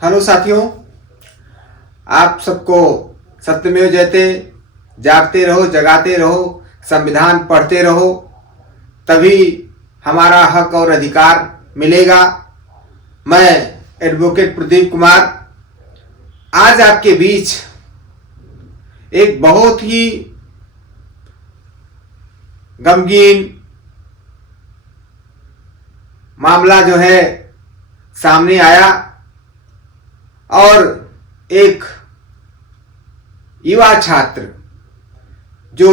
Hello साथियों, आप सबको सत्यमेव जयते, जागते रहो, जगाते रहो, संविधान पढ़ते रहो, तभी हमारा हक और अधिकार मिलेगा। मैं एडवोकेट प्रदीप कुमार आज आपके बीच एक बहुत ही गमगीन मामला जो है सामने आया और एक युवा छात्र जो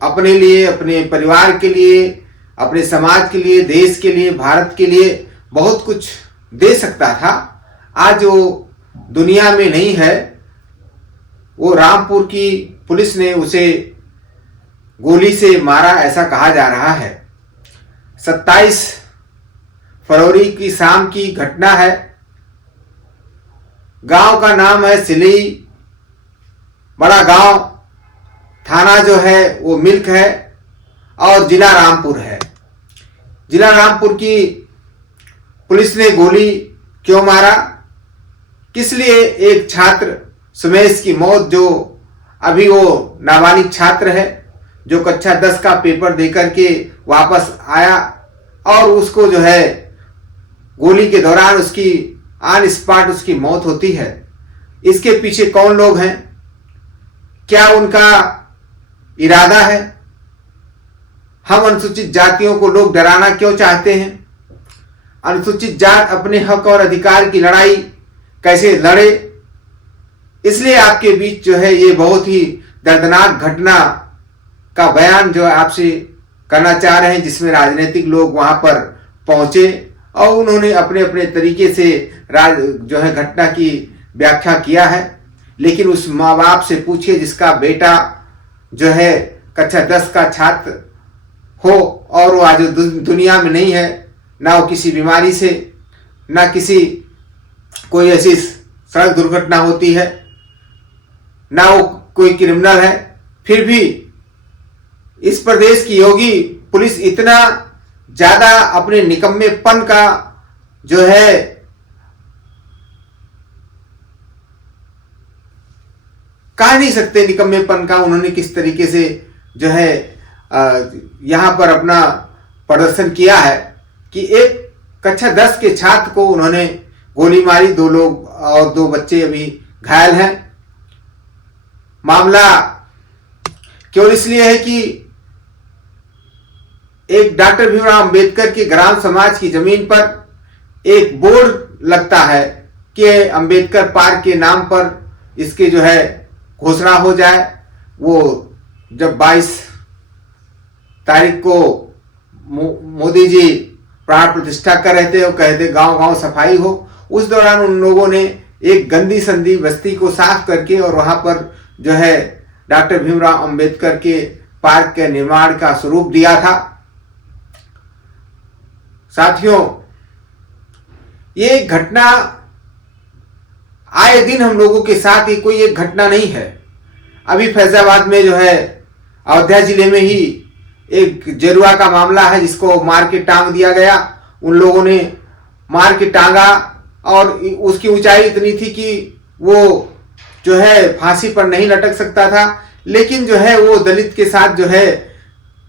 अपने लिए, अपने परिवार के लिए, अपने समाज के लिए, देश के लिए, भारत के लिए बहुत कुछ दे सकता था, आज वो दुनिया में नहीं है। वो रामपुर की पुलिस ने उसे गोली से मारा, ऐसा कहा जा रहा है। 27 फरवरी की शाम की घटना है। गांव का नाम है सिलई, बड़ा गांव, थाना जो है वो मिल्क है और जिला रामपुर है। जिला रामपुर की पुलिस ने गोली क्यों मारा, किस लिए एक छात्र सुमेश की मौत, जो अभी वो नाबालिग छात्र है, जो कक्षा 10 का पेपर देकर के वापस आया और उसको जो है गोली के दौरान उसकी ऑन स्पॉट उसकी मौत होती है। इसके पीछे कौन लोग हैं, क्या उनका इरादा है? हम अनुसूचित जातियों को लोग डराना क्यों चाहते हैं? अनुसूचित जात अपने हक और अधिकार की लड़ाई कैसे लड़े, इसलिए आपके बीच जो है ये बहुत ही दर्दनाक घटना का बयान जो है आपसे करना चाह रहे हैं, जिसमें राजनीतिक लोग वहां पर पहुंचे और उन्होंने अपने अपने तरीके से जो है घटना की व्याख्या किया है। लेकिन उस माँ बाप से पूछिए जिसका बेटा जो है कक्षा 10 का छात्र हो और वो आज दुनिया में नहीं है, ना वो किसी बीमारी से, ना किसी कोई ऐसी सड़क दुर्घटना होती है, ना वो कोई क्रिमिनल है, फिर भी इस प्रदेश की योगी पुलिस इतना ज्यादा अपने निकम्मेपन का जो है कह नहीं सकते, निकम्मेपन का उन्होंने किस तरीके से जो है यहां पर अपना प्रदर्शन किया है कि एक कक्षा 10 के छात्र को उन्होंने गोली मारी। 2 लोग और 2 बच्चे अभी घायल हैं। मामला केवल इसलिए है कि एक डॉक्टर भीमराव अंबेडकर के ग्राम समाज की जमीन पर एक बोर्ड लगता है कि अंबेडकर पार्क के नाम पर इसके जो है घोषणा हो जाए। वो जब 22 तारीख को मोदी जी प्राण प्रतिष्ठा कर रहे थे, वो कहते गांव गांव सफाई हो, उस दौरान उन लोगों ने एक गंदी संदी बस्ती को साफ करके और वहां पर जो है डॉक्टर भीमराव अंबेडकर के पार्क के निर्माण का स्वरूप दिया था। साथियों, ये घटना आए दिन हम लोगों के साथ ही कोई एक घटना नहीं है। अभी फैजाबाद में जो है अयोध्या जिले में ही एक जेरुआ का मामला है, जिसको मार के टांग दिया गया। उन लोगों ने मार के टांगा और उसकी ऊंचाई इतनी थी कि वो जो है फांसी पर नहीं लटक सकता था, लेकिन जो है वो दलित के साथ जो है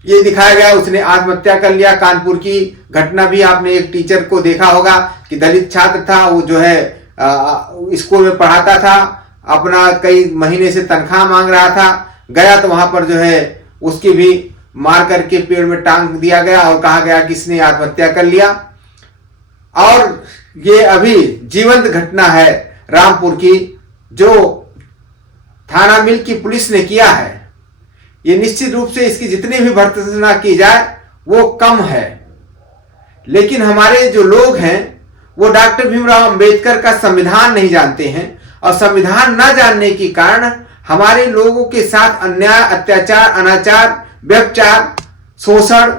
ये दिखाया गया, उसने आत्महत्या कर लिया। कानपुर की घटना भी आपने एक टीचर को देखा होगा कि दलित छात्र था, वो जो है स्कूल में पढ़ाता था, अपना कई महीने से तनख्वाह मांग रहा था, गया तो वहां पर जो है उसकी भी मार करके पेड़ में टांग दिया गया और कहा गया कि इसने आत्महत्या कर लिया। और ये अभी जीवंत घटना है रामपुर की, जो थाना मिल की पुलिस ने किया है। ये निश्चित रूप से इसकी जितनी भी भर्त्सना की जाए वो कम है, लेकिन हमारे जो लोग हैं वो डॉक्टर भीमराव अंबेडकर का संविधान नहीं जानते हैं और संविधान न जानने के कारण हमारे लोगों के साथ अन्याय, अत्याचार, अनाचार, व्यभिचार, शोषण,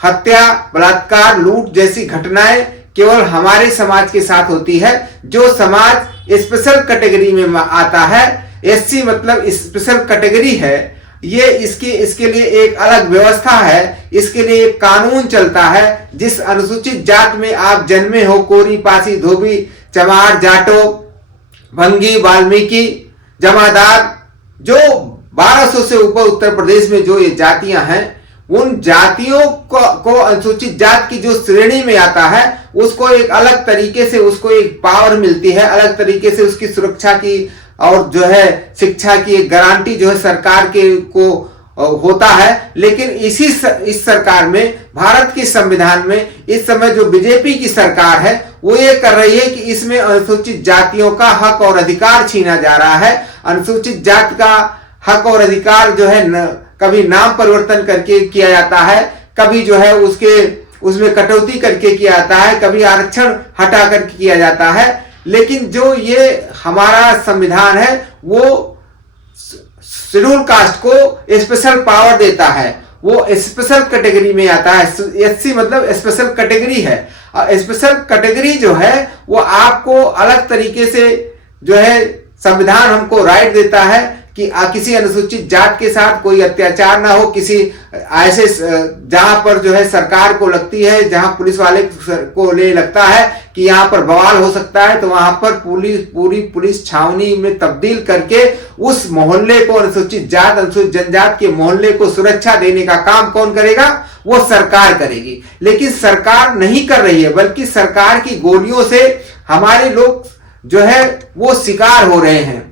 हत्या, बलात्कार, लूट जैसी घटनाएं केवल हमारे समाज के साथ होती है। जो समाज स्पेशल कैटेगरी में आता है, एससी मतलब स्पेशल कैटेगरी है, ये इसके लिए एक अलग व्यवस्था है, इसके लिए एक कानून चलता है। जिस अनुसूचित जात में आप जन्मे हो, कोरी, पासी, धोबी, चमार, जाटो, भंगी, वाल्मीकि, जमादार, जो 1200 से ऊपर उत्तर प्रदेश में जो ये जातियां हैं, उन जातियों को अनुसूचित जात की जो श्रेणी में आता है उसको एक अलग तरीके से उसको एक पावर मिलती है, अलग तरीके से उसकी सुरक्षा की और जो है शिक्षा की एक गारंटी जो है सरकार के को होता है। लेकिन इस सरकार में, भारत के संविधान में इस समय जो बीजेपी की सरकार है वो ये कर रही है कि इसमें अनुसूचित जातियों का हक और अधिकार छीना जा रहा है। अनुसूचित जात का हक और अधिकार जो है कभी नाम परिवर्तन करके किया जाता है, कभी जो है उसमें कटौती करके किया जाता है, कभी आरक्षण हटा करके किया जाता है। लेकिन जो ये हमारा संविधान है वो शेड्यूल कास्ट को स्पेशल पावर देता है, वो स्पेशल कैटेगरी में आता है। एससी मतलब स्पेशल कैटेगरी है। स्पेशल कैटेगरी जो है वो आपको अलग तरीके से जो है संविधान हमको राइट देता है कि किसी अनुसूचित जात के साथ कोई अत्याचार ना हो, किसी ऐसे जहां पर जो है सरकार को लगती है, जहां पुलिस वाले को ले लगता है कि यहां पर बवाल हो सकता है, तो वहां पर पूरी पुलिस छावनी में तब्दील करके उस मोहल्ले को, अनुसूचित जात अनुसूचित जनजात के मोहल्ले को सुरक्षा देने का काम कौन करेगा? वो सरकार करेगी। लेकिन सरकार नहीं कर रही है, बल्कि सरकार की गोलियों से हमारे लोग जो है वो शिकार हो रहे हैं।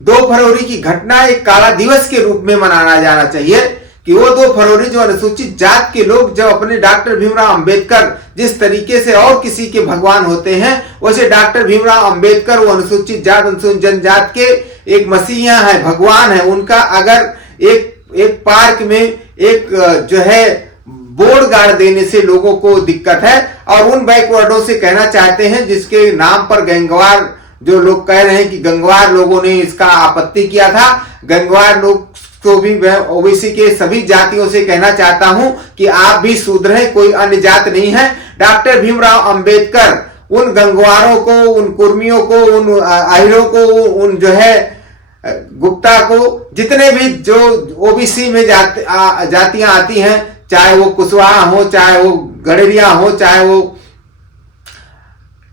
2 फरवरी की घटना एक काला दिवस के रूप में मनाना जाना चाहिए कि वो 2 फरवरी जो अनुसूचित जात के लोग जब अपने डॉक्टर भीमराव अंबेडकर जिस तरीके से और किसी के भगवान होते हैं, वैसे डॉक्टर भीमराव अंबेडकर वो अनुसूचित जात अनुसूचित जनजात के एक मसीहा है, भगवान है। उनका अगर एक पार्क में एक जो है बोर्ड गाड़ देने से लोगों को दिक्कत है, और उन बैकवर्डों से कहना चाहते हैं जिसके नाम पर गंगवार जो लोग कह रहे हैं कि गंगवार लोगों ने इसका आपत्ति किया था, गंगवार लोग को भी मैं ओबीसी के सभी जातियों से कहना चाहता हूं कि आप भी शूद्र हैं, कोई अन्य जात नहीं है। डॉक्टर भीमराव अंबेडकर उन गंगवारों को, उन कुर्मियों को, उन आहिरों को, उन जो है गुप्ता को, जितने भी जो ओबीसी में जातियां आती हैं, चाहे वो कुशवाहा हो, चाहे वो गड़ेरिया हो, चाहे वो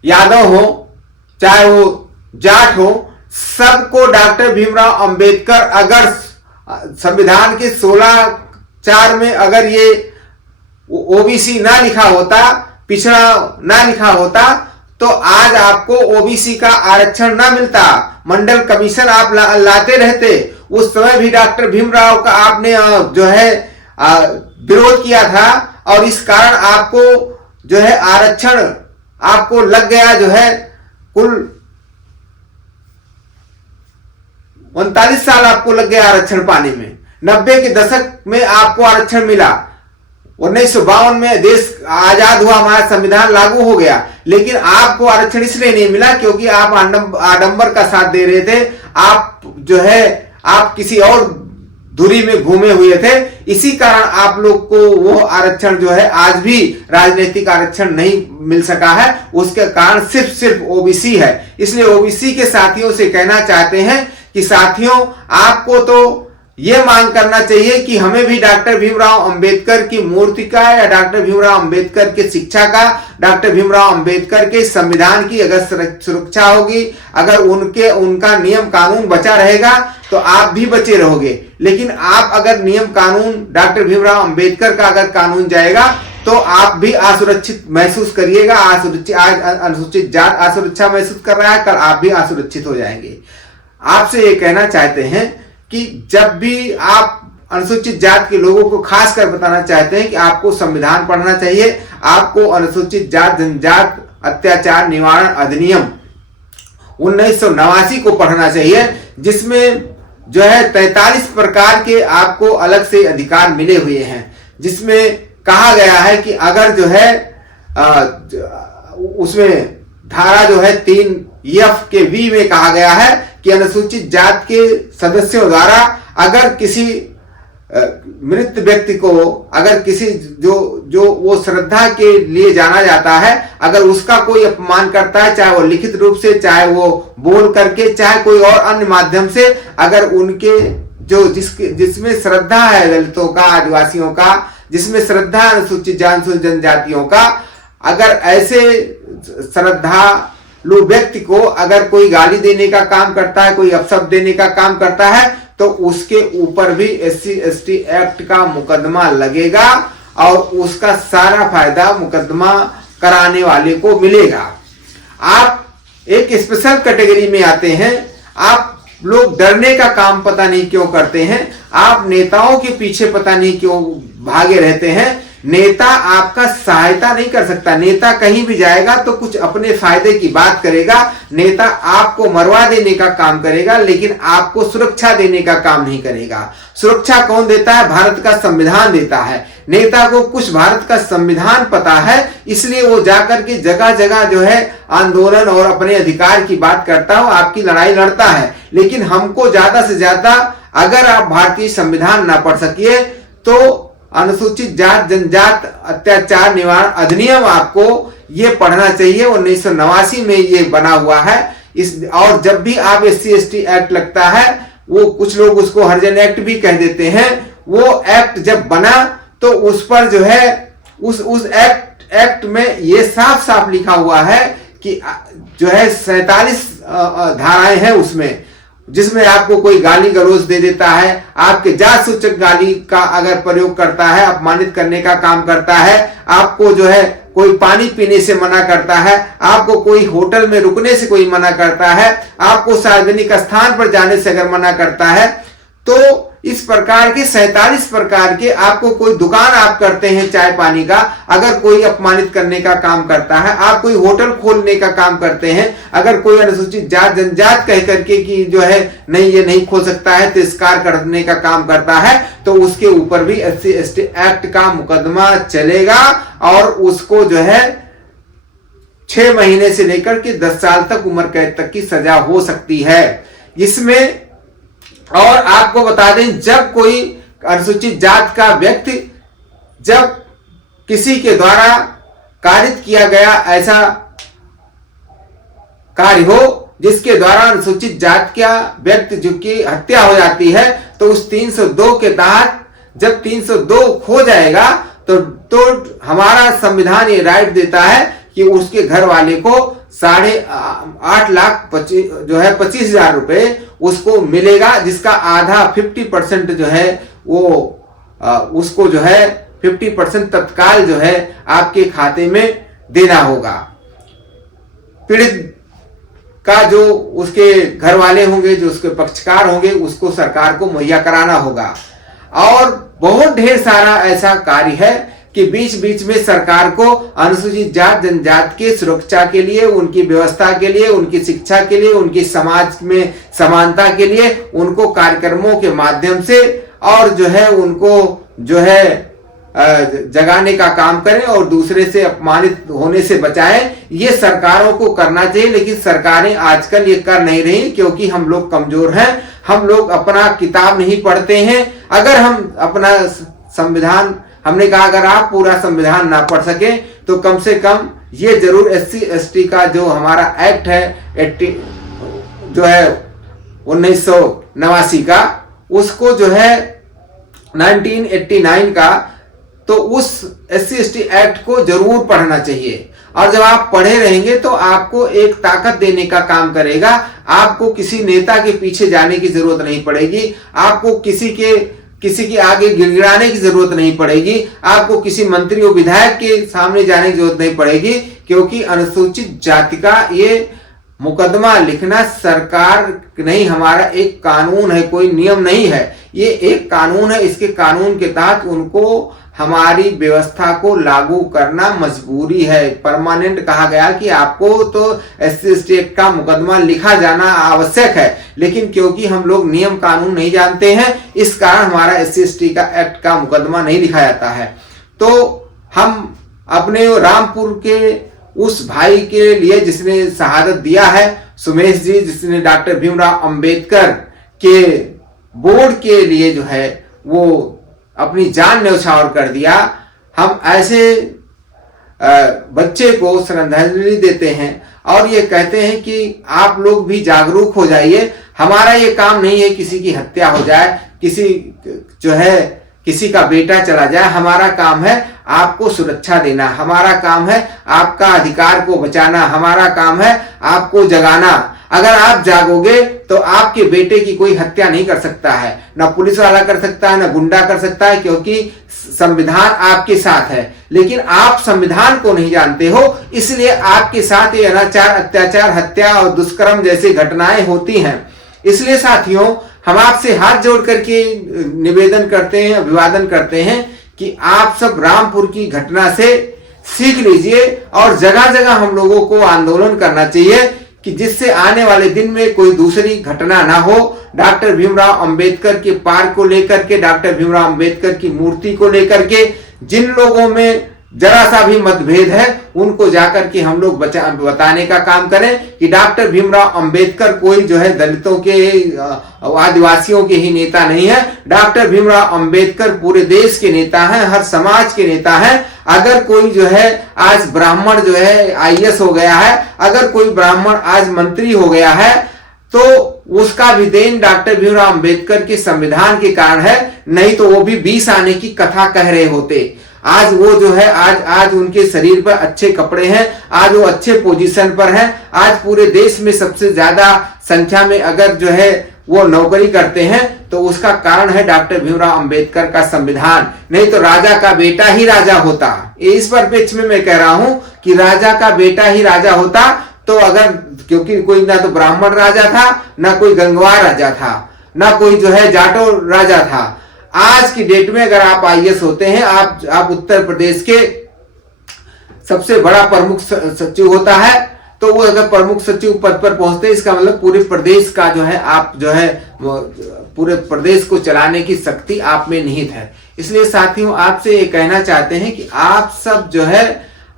यादव हो, चाहे वो जाट हो, सबको डॉक्टर भीमराव अंबेडकर अगर संविधान के 16(4) में अगर ये ओबीसी ना लिखा होता, पिछड़ा ना लिखा होता, तो आज आपको ओबीसी का आरक्षण ना मिलता, मंडल कमीशन आप लाते रहते। उस समय भी डॉक्टर भीमराव का आपने जो है विरोध किया था, और इस कारण आपको जो है आरक्षण आपको लग गया, जो है कुल 39 साल आपको लग गया आरक्षण पाने में। 90 के दशक में आपको आरक्षण मिला, 1952 में देश आजाद हुआ, हमारा संविधान लागू हो गया, लेकिन आपको आरक्षण इसलिए नहीं मिला क्योंकि आप आडंबर का साथ दे रहे थे। आप जो है आप किसी और धुरी में घूमे हुए थे, इसी कारण आप लोग को वो आरक्षण जो है आज भी राजनीतिक आरक्षण नहीं मिल सका है। उसके कारण सिर्फ ओबीसी है। इसलिए ओबीसी के साथियों से कहना चाहते हैं कि साथियों, आपको तो ये मांग करना चाहिए कि हमें भी डॉक्टर भीमराव अंबेडकर की मूर्ति का, या डॉक्टर भीमराव अंबेडकर की शिक्षा का, डॉक्टर भीमराव अंबेडकर के संविधान की अगर सुरक्षा होगी, अगर उनका नियम कानून बचा रहेगा, तो आप भी बचे रहोगे। लेकिन आप अगर नियम कानून डॉक्टर भीमराव अंबेडकर का अगर कानून जाएगा, तो आप भी असुरक्षित महसूस करिएगा। आज अनुसूचित जात असुरक्षा महसूस कर रहा है, कल आप भी असुरक्षित हो जाएंगे। आपसे ये कहना चाहते हैं कि जब भी आप अनुसूचित जात के लोगों को खासकर बताना चाहते हैं कि आपको संविधान पढ़ना चाहिए, आपको अनुसूचित जात जनजात अत्याचार निवारण अधिनियम 1989 को पढ़ना चाहिए, जिसमें जो है 43 प्रकार के आपको अलग से अधिकार मिले हुए हैं, जिसमें कहा गया है कि अगर जो है उसमें धारा जो है 3F के V में कहा गया है कि अनुसूचित जात के सदस्यों द्वारा अगर किसी मृत व्यक्ति को, अगर किसी जो वो श्रद्धा के लिए जाना जाता है, अगर उसका कोई अपमान करता है, चाहे वो लिखित रूप से, चाहे वो बोल करके, चाहे कोई और अन्य माध्यम से, अगर उनके जो जिसमें श्रद्धा है दलितों का, आदिवासियों का, जिसमें श्रद्धा अनुसूचित जनजातियों का, अगर ऐसे श्रद्धा लोग व्यक्ति को अगर कोई गाली देने का काम करता है, कोई अपशब्द देने का काम करता है, तो उसके ऊपर भी SC/ST एक्ट का मुकदमा लगेगा और उसका सारा फायदा मुकदमा कराने वाले को मिलेगा। आप एक स्पेशल कैटेगरी में आते हैं। आप लोग डरने का काम पता नहीं क्यों करते हैं, आप नेताओं के पीछे पता नहीं क्यों भागे रहते हैं। नेता आपका सहायता नहीं कर सकता। नेता कहीं भी जाएगा तो कुछ अपने फायदे की बात करेगा। नेता आपको मरवा देने का काम करेगा, लेकिन आपको सुरक्षा देने का काम नहीं करेगा। सुरक्षा कौन देता है? भारत का संविधान देता है। नेता को कुछ भारत का संविधान पता है, इसलिए वो जाकर के जगह जगह जो है आंदोलन और अपने अधिकार की बात करता हो, आपकी लड़ाई लड़ता है। लेकिन हमको ज्यादा से ज्यादा, अगर आप भारतीय संविधान ना पढ़ सकिए तो अनुसूचित जात जनजात अत्याचार निवारण अधिनियम आपको ये पढ़ना चाहिए। 1989 में ये बना हुआ है। और जब भी आप SC/ST एक्ट लगता है, वो कुछ लोग उसको हरिजन एक्ट भी कह देते हैं, वो एक्ट जब बना तो उस पर जो है उस एक्ट में ये साफ साफ लिखा हुआ है कि जो है 47 धाराएं हैं उसमें, जिसमें आपको कोई गाली गलौज दे देता है, आपके जात सूचक गाली का अगर प्रयोग करता है, अपमानित करने का काम करता है, आपको जो है कोई पानी पीने से मना करता है, आपको कोई होटल में रुकने से कोई मना करता है, आपको सार्वजनिक स्थान पर जाने से अगर मना करता है, तो इस प्रकार के 47 प्रकार के, आपको कोई दुकान आप करते हैं चाय पानी का, अगर कोई अपमानित करने का काम करता है, आप कोई होटल खोलने का काम करते हैं, अगर कोई अनुसूचित जात जनजात कह करके कि जो है नहीं ये नहीं खोल सकता है, तिरस्कार करने का काम करता है, तो उसके ऊपर भी SC/ST एक्ट का मुकदमा चलेगा और उसको जो है 6 महीने से लेकर के 10 साल तक उम्र कैद तक की सजा हो सकती है इसमें। और आपको बता दें, जब कोई अनुसूचित जात का व्यक्ति, जब किसी के द्वारा कारित किया गया ऐसा कार्य हो जिसके द्वारा अनुसूचित जात का व्यक्ति जो की हत्या हो जाती है, तो उस 302 के तहत जब 302 खो जाएगा तो हमारा संविधान ये राइट देता है कि उसके घर वाले को 8.5 लाख जो है 25,000 रुपए उसको मिलेगा, जिसका आधा 50% जो है वो उसको जो है 50% तत्काल जो है आपके खाते में देना होगा। पीड़ित का जो उसके घर वाले होंगे, जो उसके पक्षकार होंगे, उसको सरकार को मुहैया कराना होगा। और बहुत ढेर सारा ऐसा कार्य है कि बीच बीच में सरकार को अनुसूचित जात जनजात के सुरक्षा के लिए, उनकी व्यवस्था के लिए, उनकी शिक्षा के लिए, उनकी समाज में समानता के लिए उनको कार्यक्रमों के माध्यम से और जो है उनको जो है जगाने का काम करें और दूसरे से अपमानित होने से बचाएं। ये सरकारों को करना चाहिए, लेकिन सरकारें आजकल ये कर नहीं रही, क्योंकि हम लोग कमजोर हैं। हम लोग अपना किताब नहीं पढ़ते हैं। अगर हम अपना संविधान, हमने कहा अगर आप पूरा संविधान ना पढ़ सके तो कम से कम ये जरूर SC/ST का जो हमारा एक्ट है जो है 1989 का, उसको जो है 1989 का, तो उस SC/ST एक्ट को जरूर पढ़ना चाहिए। और जब आप पढ़े रहेंगे तो आपको एक ताकत देने का काम करेगा। आपको किसी नेता के पीछे जाने की जरूरत नहीं पड़ेगी, आपको किसी के आगे गिड़गिड़ाने की जरूरत नहीं पड़ेगी, आपको किसी मंत्री और विधायक के सामने जाने की जरूरत नहीं पड़ेगी, क्योंकि अनुसूचित जाति का ये मुकदमा लिखना सरकार नहीं, हमारा एक कानून है, कोई नियम नहीं है, ये एक कानून है। इसके कानून के तहत उनको हमारी व्यवस्था को लागू करना मजबूरी है। परमानेंट कहा गया कि आपको तो SC/ST एक्ट का मुकदमा लिखा जाना आवश्यक है, लेकिन क्योंकि हम लोग नियम कानून नहीं जानते हैं, इस कारण हमारा SC/ST का एक्ट का मुकदमा नहीं लिखा जाता है। तो हम अपने रामपुर के उस भाई के लिए जिसने शहादत दिया है, सुमेश जी, जिसने डॉक्टर भीमराव अंबेडकर के बोर्ड के लिए जो है वो अपनी जान न्यौछावर कर दिया, हम ऐसे बच्चे को श्रद्धांजलि देते हैं और ये कहते हैं कि आप लोग भी जागरूक हो जाइए। हमारा ये काम नहीं है किसी की हत्या हो जाए, किसी जो है किसी का बेटा चला जाए, हमारा काम है आपको सुरक्षा देना, हमारा काम है आपका अधिकार को बचाना, हमारा काम है आपको जगाना। अगर आप जागोगे तो आपके बेटे की कोई हत्या नहीं कर सकता है, ना पुलिस वाला कर सकता है, ना गुंडा कर सकता है, क्योंकि संविधान आपके साथ है। लेकिन आप संविधान को नहीं जानते हो, इसलिए आपके साथ ये अनाचार, अत्याचार, हत्या और दुष्कर्म जैसी घटनाएं होती हैं। इसलिए साथियों, हम आपसे हाथ जोड़ करके निवेदन करते हैं, अभिवादन करते हैं कि आप सब रामपुर की घटना से सीख लीजिए और जगह जगह हम लोगों को आंदोलन करना चाहिए कि जिससे आने वाले दिन में कोई दूसरी घटना ना हो। डॉक्टर भीमराव अंबेडकर के पार्क को लेकर के, डॉक्टर भीमराव अंबेडकर की मूर्ति को लेकर के जिन लोगों में जरा सा भी मतभेद है, उनको जाकर के हम लोग बताने का काम करें कि डॉक्टर भीमराव अंबेडकर कोई जो है दलितों के, आदिवासियों के ही नेता नहीं है। डॉक्टर भीमराव अंबेडकर पूरे देश के नेता हैं, हर समाज के नेता हैं। अगर कोई जो है आज ब्राह्मण जो है आईएएस हो गया है, अगर कोई ब्राह्मण आज मंत्री हो गया है, तो उसका भी देन डॉक्टर भीमराव अंबेडकर के संविधान के कारण है, नहीं तो वो भी 20 आने की कथा कह रहे होते। आज वो जो है आज उनके शरीर पर अच्छे कपड़े हैं, आज वो अच्छे पोजीशन पर हैं, आज पूरे देश में सबसे ज्यादा संख्या में अगर जो है वो नौकरी करते हैं, तो उसका कारण है डॉक्टर भीमराव अंबेडकर का संविधान। नहीं तो राजा का बेटा ही राजा होता। इस परिप्रेक्ष्य में मैं कह रहा हूं कि राजा का बेटा ही राजा होता। तो अगर, क्योंकि कोई ना तो ब्राह्मण राजा था, ना कोई गंगवार राजा था, ना कोई जो है जाटो राजा था। आज की डेट में अगर आप आईएएस होते हैं, आप उत्तर प्रदेश के सबसे बड़ा प्रमुख सचिव होता है, तो वो अगर प्रमुख सचिव पद पर पहुंचते हैं, इसका मतलब पूरे प्रदेश का जो है आप जो है पूरे प्रदेश को चलाने की शक्ति आप में निहित है। इसलिए साथियों, आपसे ये कहना चाहते हैं कि आप सब जो है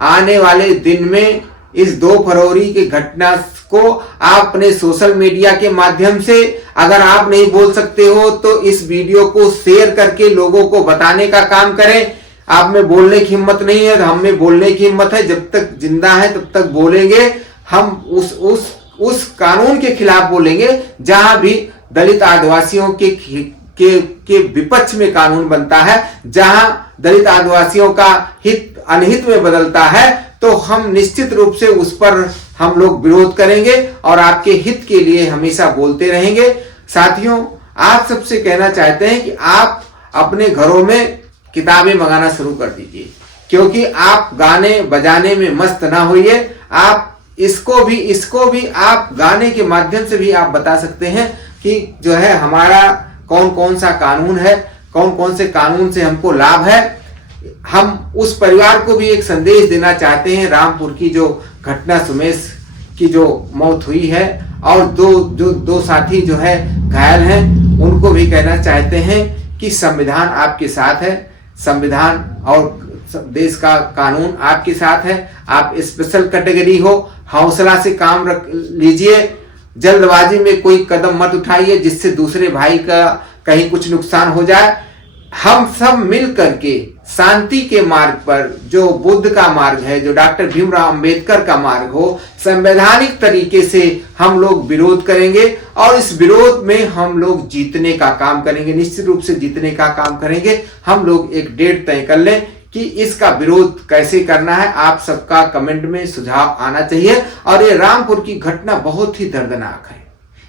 आने वाले दिन में इस 2 फरवरी की घटना को आप अपने सोशल मीडिया के माध्यम से, अगर आप नहीं बोल सकते हो तो इस वीडियो को शेयर करके लोगों को बताने का काम करें। आप में बोलने की हिम्मत नहीं है, हम में बोलने की हिम्मत है। जब तक जिंदा है तब तक बोलेंगे। हम उस कानून के खिलाफ बोलेंगे जहां भी दलित आदिवासियों के विपक्ष में कानून बनता है, जहां दलित आदिवासियों का हित अनहित में बदलता है, तो हम निश्चित रूप से उस पर हम लोग विरोध करेंगे और आपके हित के लिए हमेशा बोलते रहेंगे। साथियों, आप सबसे कहना चाहते हैं कि आप अपने घरों में किताबें मंगाना शुरू कर दीजिए, क्योंकि आप गाने बजाने में मस्त ना होइए। आप इसको भी आप गाने के माध्यम से भी आप बता सकते हैं कि जो है हमारा कौन कौन सा कानून है, कौन कौन से कानून से हमको लाभ है। हम उस परिवार को भी एक संदेश देना चाहते हैं। रामपुर की जो घटना, सुमेश की जो मौत हुई है और दो साथी जो है घायल हैं, उनको भी कहना चाहते हैं कि संविधान आपके साथ है, संविधान और देश का कानून आपके साथ है। आप स्पेशल कैटेगरी हो, हौसला से काम रख लीजिए। जल्दबाजी में कोई कदम मत उठाइए जिससे दूसरे भाई का कहीं कुछ नुकसान हो जाए। हम सब मिल करके शांति के मार्ग पर, जो बुद्ध का मार्ग है, जो डॉक्टर भीमराव अंबेडकर का मार्ग हो, संवैधानिक तरीके से हम लोग विरोध करेंगे और इस विरोध में हम लोग जीतने का काम करेंगे। निश्चित रूप से जीतने का काम करेंगे। हम लोग एक डेट तय कर लें कि इसका विरोध कैसे करना है। आप सबका कमेंट में सुझाव आना चाहिए। और ये रामपुर की घटना बहुत ही दर्दनाक है,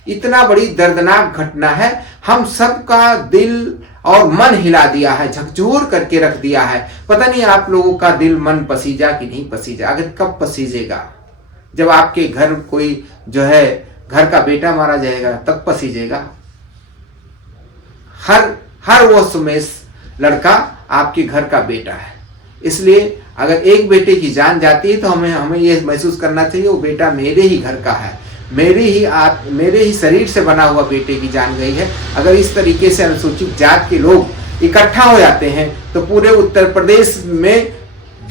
इतना बड़ी दर्दनाक घटना है, हम सबका दिल और मन हिला दिया है, झकझोर करके रख दिया है। पता नहीं आप लोगों का दिल मन पसीजा कि नहीं पसीजा। अगर कब पसीजेगा? जब आपके घर कोई जो है घर का बेटा मारा जाएगा तब पसीजेगा। हर वो सुमेश लड़का आपके घर का बेटा है। इसलिए अगर एक बेटे की जान जाती है तो हमें ये महसूस करना चाहिए वो बेटा मेरे ही घर का है, मेरे ही शरीर से बना हुआ बेटे की जान गई है। अगर इस तरीके से अनुसूचित जात के लोग इकट्ठा हो जाते हैं तो पूरे उत्तर प्रदेश में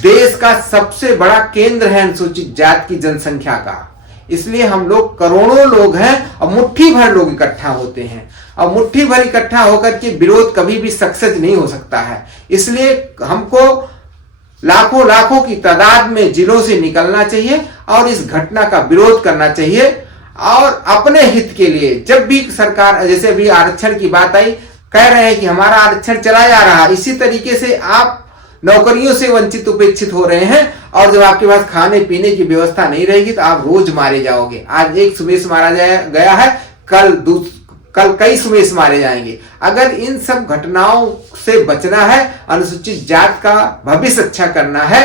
देश का सबसे बड़ा केंद्र है अनुसूचित जात की जनसंख्या का। इसलिए हम लोग करोड़ों लोग हैं और मुट्ठी भर लोग इकट्ठा होते हैं और मुट्ठी भर इकट्ठा होकर के विरोध कभी भी सक्सेस नहीं हो सकता है। इसलिए हमको लाखों की तादाद में जिलों से निकलना चाहिए और इस घटना का विरोध करना चाहिए। और अपने हित के लिए जब भी सरकार, जैसे अभी आरक्षण की बात आई, कह रहे हैं कि हमारा आरक्षण चला जा रहा है, इसी तरीके से आप नौकरियों से वंचित उपेक्षित हो रहे हैं। और जब आपके पास खाने पीने की व्यवस्था नहीं रहेगी तो आप रोज मारे जाओगे। आज एक सुमेश मारा गया है, कल कई सुमेश मारे जाएंगे। अगर इन सब घटनाओं से बचना है, अनुसूचित जात का भविष्य अच्छा करना है,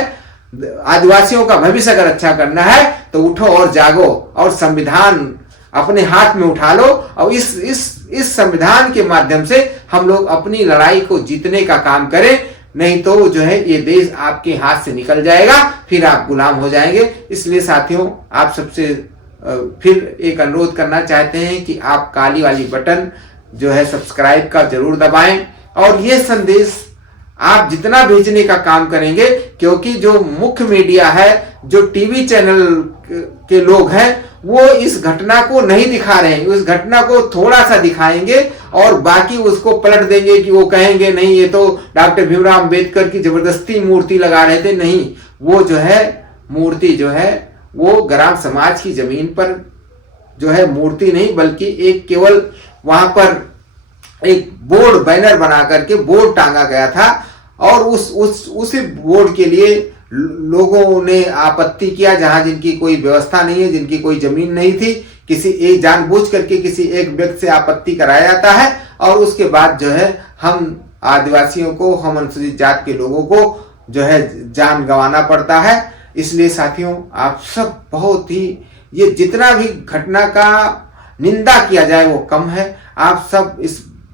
आदिवासियों का भविष्य अगर अच्छा करना है तो उठो और जागो और संविधान अपने हाथ में उठा लो और इस संविधान के माध्यम से हम लोग अपनी लड़ाई को जीतने का काम करें। नहीं तो जो है ये देश आपके हाथ से निकल जाएगा, फिर आप गुलाम हो जाएंगे। इसलिए साथियों, आप सबसे फिर एक अनुरोध करना चाहते हैं कि आप काली वाली बटन जो है सब्सक्राइब का जरूर दबाएं और ये संदेश आप जितना भेजने का काम करेंगे, क्योंकि जो मुख्य मीडिया है, जो टीवी चैनल के लोग हैं, वो इस घटना को नहीं दिखा रहे हैं। उस घटना को थोड़ा सा दिखाएंगे और बाकी उसको पलट देंगे कि वो कहेंगे नहीं ये तो डॉक्टर भीमराव अंबेडकर की जबरदस्ती मूर्ति लगा रहे थे। नहीं, वो जो है मूर्ति जो है वो ग्राम समाज की जमीन पर जो है मूर्ति नहीं, बल्कि एक केवल वहां पर एक बोर्ड बैनर बना करके बोर्ड टांगा गया था और उसी बोर्ड के लिए लोगों ने आपत्ति किया। जहां जिनकी कोई व्यवस्था नहीं है, जिनकी कोई जमीन नहीं थी, किसी एक जानबूझ करके किसी एक व्यक्ति से आपत्ति कराया जाता है और उसके बाद जो है हम आदिवासियों को, हम अनुसूचित जात के लोगों को जो है जान गंवाना पड़ता है। इसलिए साथियों, आप सब बहुत ही, ये जितना भी घटना का निंदा किया जाए वो कम है। आप सब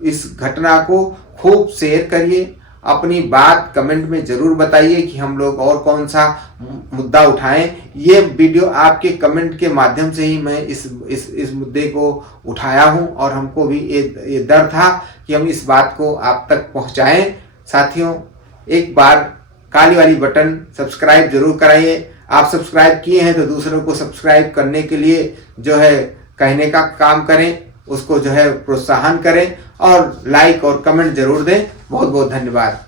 इस घटना को खूब शेयर करिए, अपनी बात कमेंट में जरूर बताइए कि हम लोग और कौन सा मुद्दा उठाएं। ये वीडियो आपके कमेंट के माध्यम से ही मैं इस मुद्दे को उठाया हूं और हमको भी ये डर था कि हम इस बात को आप तक पहुंचाएं। साथियों, एक बार काली वाली बटन सब्सक्राइब जरूर कराइए। आप सब्सक्राइब किए हैं तो दूसरों को सब्सक्राइब करने के लिए जो है कहने का काम करें, उसको जो है प्रोत्साहन करें और लाइक और कमेंट जरूर दें। बहुत बहुत धन्यवाद।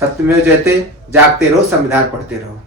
सत्यमेव जयते। जागते रहो, संविधान पढ़ते रहो।